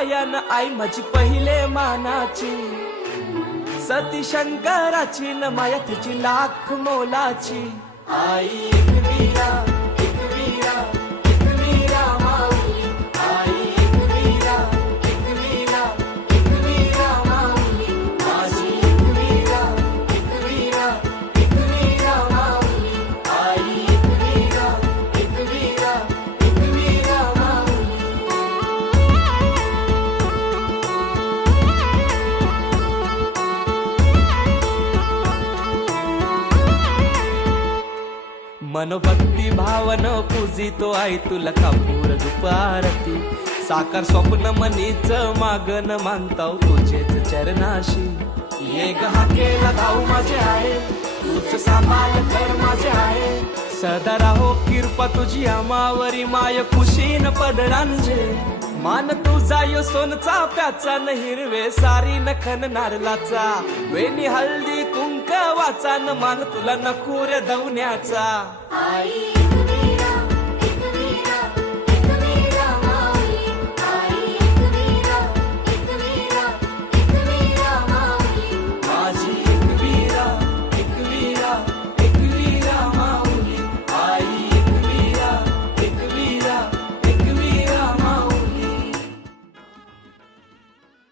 मायान आई माझी पहिले मानाची, सती शंकराची न माया तिची लाख मोलाची. आई एक वीरा, एक वीरा, एक वीरा माऊली. आई एक वीरा, एक वीरा, एक वीरा माऊली. माझी एक वीरा, एक वीरा, एक वीरा माऊली. आई एक वीरा, एक वीरा, एक वीरा माऊली. मनोभक्ती भावन पूजितो आई तुला कापूर दुपारती. साकार स्वप्न मनीच मागन मानताव तुझेच चरणाशी. ये हा केला धाऊ माझे आहे, तूच सांभाळ कर माझे आहे. सदा राहो कृपा तुझी आमावरी माय खुशीन पदरांजे. मान तुझा यो सोनचा प्याचा न हिरवे सारी नखन नारलाचा. वेणी हळदी कुंक वाचा न मान तुला नखुर दवण्याचा. आई